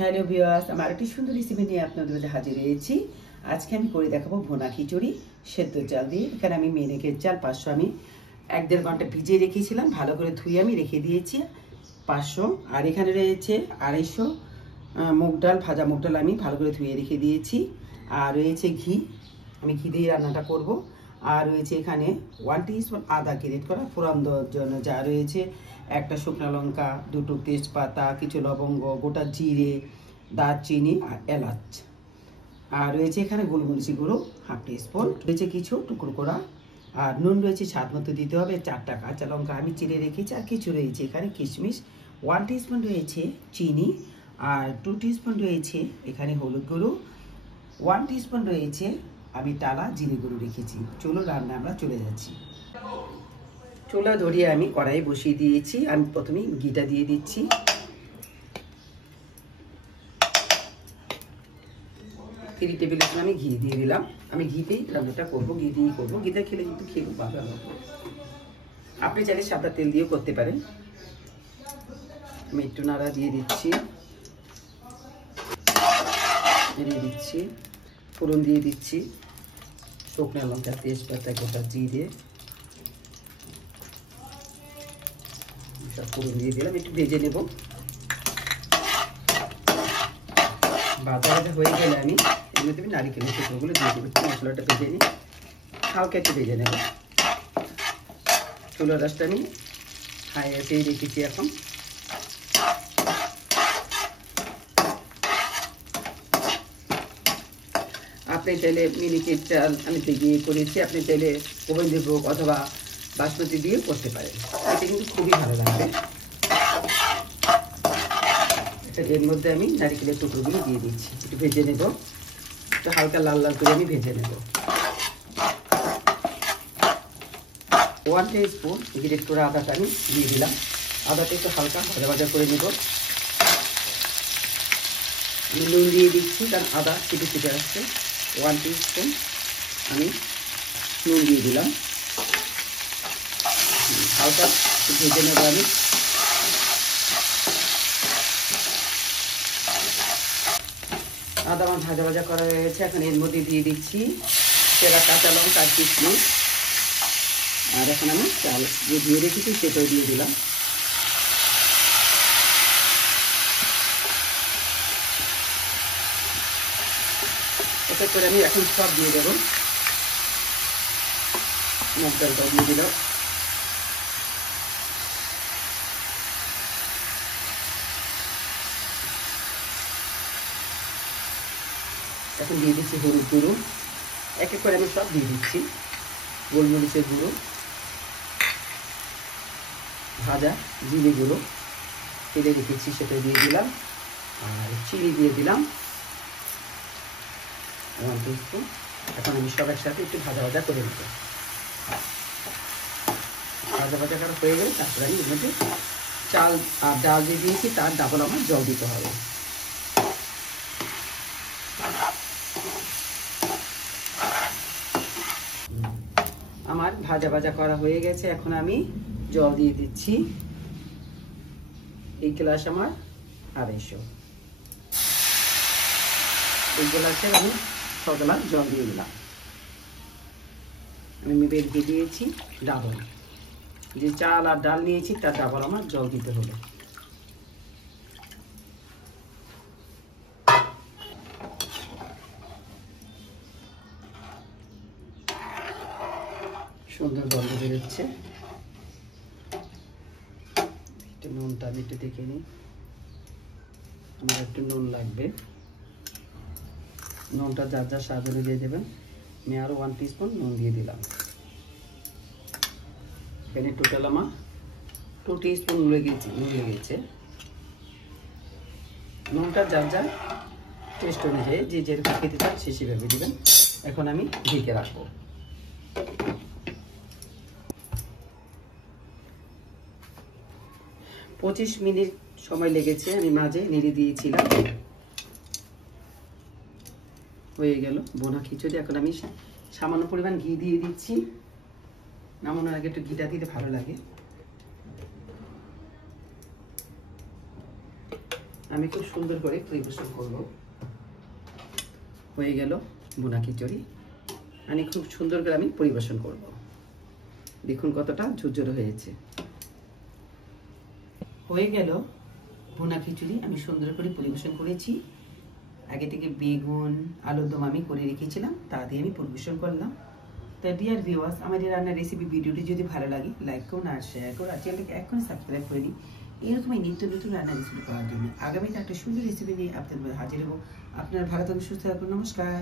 Hello viewers, আমার একটি সুন্দর রেসিপি নিয়ে আপনাদের কাছে হাজির হয়েছি। আজকে আমি করে দেখাবো ভুনা খিচুড়ি সেদ্ধ চাল দিয়ে। এখানে আমি মেনেকের চাল 500 আমি 1-1.5 ঘন্টা ভিজিয়ে রেখেছিলাম, ভালো করে ধুয়ে আমি রেখে দিয়েছি 500। আর এখানে রয়েছে 250 মুগ ডাল, ভাজা মুগ ডাল আমি ভালো করে ধুয়ে রেখে দিয়েছি। আর রয়েছে ঘি, আমি ঘি দিয়ে রান্নাটা করব। আর রয়েছে এখানে 1 টিস্পুন আদা গ্রেট করা ফোড়ন দেওয়ার জন্য, যা রয়েছে একটা শুকনো লঙ্কা, 2 তেজপাতা, কিছু লবঙ্গ, গোটা জিরে, দারচিনি আর এলাচ। আর রয়েছে এখানে গোলমরিচি গুঁড়ো 1/2 টিস্পুন, রয়েছে কিছু টুকরো করা। আর নুন রয়েছে স্বাদ মতো দিতে হবে। 4টা কাঁচা লঙ্কা আমি চিড়ে রেখেছি। আর কিছু রয়েছে এখানে কিশমিশ, 1 টিস্পুন রয়েছে চিনি, আর 2 টিস্পুন রয়েছে এখানে হলুদ গুঁড়ো, 1 টিস্পুন রয়েছে আমি টালা জিরে গুঁড়ো রেখেছি। চলো রান্না আমরা চলে যাচ্ছি। চুলা ধরিয়ে আমি কড়াই বসিয়ে দিয়েছি। আমি প্রথমে ঘিটা দিয়ে দিচ্ছি। তিন টেবিল স্পুন আমি ঘি দিয়ে দিলাম। আমি ঘিতেই রান্নাটা করবো, ঘি দিয়েই করবো। ঘিটা খেলে কিন্তু খেয়ে খুব ভালো হবে। আপনি চাইলে সাদা তেল দিয়েও করতে পারেন। আমি একটু নাড়া দিয়ে দিচ্ছি, ফোড়ন দিয়ে দিচ্ছি, শুকনো লঙ্কা, তেজপাতা, গোটা জিরে, সব ফোড়ন দিয়ে দিলাম। একটু ভেজে নেব। ভাজা ভাজা হয়ে গেলে আমি এর মধ্যে নারিকেলের টুকরোগুলো দিয়ে দেবো। মশলাটা ভেজে নিই, হালকা একটু ভেজে নেব। চুলার রাসটা আমি হাই আঁচেই রেখেছি। এখন আপনি চাইলে মিনিকেট চাল আমি দিয়ে করেছি, আপনি চাইলে গোবিন্দভোগ অথবা বাসমতি দিয়ে করতে পারেন। এটা কিন্তু খুবই ভালো লাগবে। এর মধ্যে আমি নারিকেলের টুকরোগুলো দিয়ে দিচ্ছি, একটু ভেজে নেব। একটু হালকা লাল লাল করে আমি ভেজে নেব। 1 টিস্পুন গ্রেট করে আদাটা আমি দিয়ে দিলাম। আদাটা একটু হালকা ভাজা ভাজা করে নেব। নুন দিয়ে দিচ্ছি, কারণ আদা ছিটে ছিটে আসছে। 1 টিস্পুন আমি নুন দিয়ে দিলাম। হালকা ভেজে নেব আমি। আদা আমার ভাজা ভাজা করা হয়ে গেছে। এখন এর মধ্যে দিয়ে দিচ্ছি সেরা কাঁচা লঙ্কা আর কিশমিশ। আর এখন আমি চাল যে দিয়ে রেখেছি সেটাও দিয়ে দিলাম। এটা করে আমি এখন সব দিয়ে দেবো। মুগ ডালটাও দিয়ে দিলাম। এখন দিয়ে দিচ্ছি হলুদ গুঁড়ো। এক এক করে আমি সব দিয়ে দিচ্ছি। গোলমরিচের গুঁড়ো, ভাজা জিরে গুঁড়ো তেলে রেখেছি সেটা দিয়ে দিলাম। আর চিনি দিয়ে দিলাম 1 টিস্পুন। এখন আমি সব একসাথে একটু ভাজা ভাজা করে নেব। ভাজা ভাজা করা হয়ে গেলে তারপরে আমি এর মধ্যে চাল আর ডাল দিয়ে দিয়েছি, তার ডাবল আমার জল দিতে হবে। আমার ভাজা ভাজা করা হয়ে গেছে। এখন আমি জল দিয়ে দিচ্ছি। এই গ্লাস আমার 250, এই গ্লাসে আমি 6 গ্লাস জল দিয়ে দিলাম। আমি বেলকে দিয়েছি ডাবল, যে চাল আর ডাল নিয়েছি তার ডাবল আমার জল দিতে হবে। সুন্দর গন্ধ বেরোচ্ছে। একটু নুনটা আমি একটু দেখে নিই, আমার একটু নুন লাগবে। নুনটা যার যার স্বাদ অনুযায়ী দেবেন। আমি আরও 1 টিস্পুন নুন দিয়ে দিলাম। এখানে টোটাল আমার 2 টিস্পুন নুন লেগেছে। নুনটা যার যার টেস্ট অনুযায়ী যে যেরকম খেতে চান সে সেভাবে দেবেন। এখন আমি ঢেকে রাখবো। পঁচিশ মিনিট সময় লেগেছে। আমি মাঝে নেড়ে দিয়েছিলাম। হয়ে গেল বোনা খিচুড়ি। এখন আমি সামান্য পরিমাণ ঘি দিয়ে দিচ্ছি। নামানোর আগে একটু ঘিটা দিতে ভালো লাগে। আমি খুব সুন্দর করে পরিবেশন করব। হয়ে গেল ভুনা খিচুড়ি, আমি খুব সুন্দর করে আমি পরিবেশন করব। দেখুন কতটা ঝুরঝুরে হয়েছে। হয়ে গেল ভুনা খিচুড়ি, আমি সুন্দর করে পরিবেশন করেছি। আগে থেকে বেগুন আলুর দম আমি করে রেখেছিলাম, তা দিয়ে আমি পরিবেশন করলাম। তো ডিয়ার ভিউয়ার্স, আমার এই রান্নার রেসিপি ভিডিওটি যদি ভালো লাগে লাইক করুন আর শেয়ার করুন, আর চ্যানেলটাকে এখনই সাবস্ক্রাইব করে নিন এরকম নিত্য নতুন রান্নার রেসিপি পাওয়ার জন্য। আগামীতে একটা সুন্দর রেসিপি নিয়ে আপনাদের হাজির হবো। আপনারা ভালো থাকুন, সুস্থ থাকুন। নমস্কার।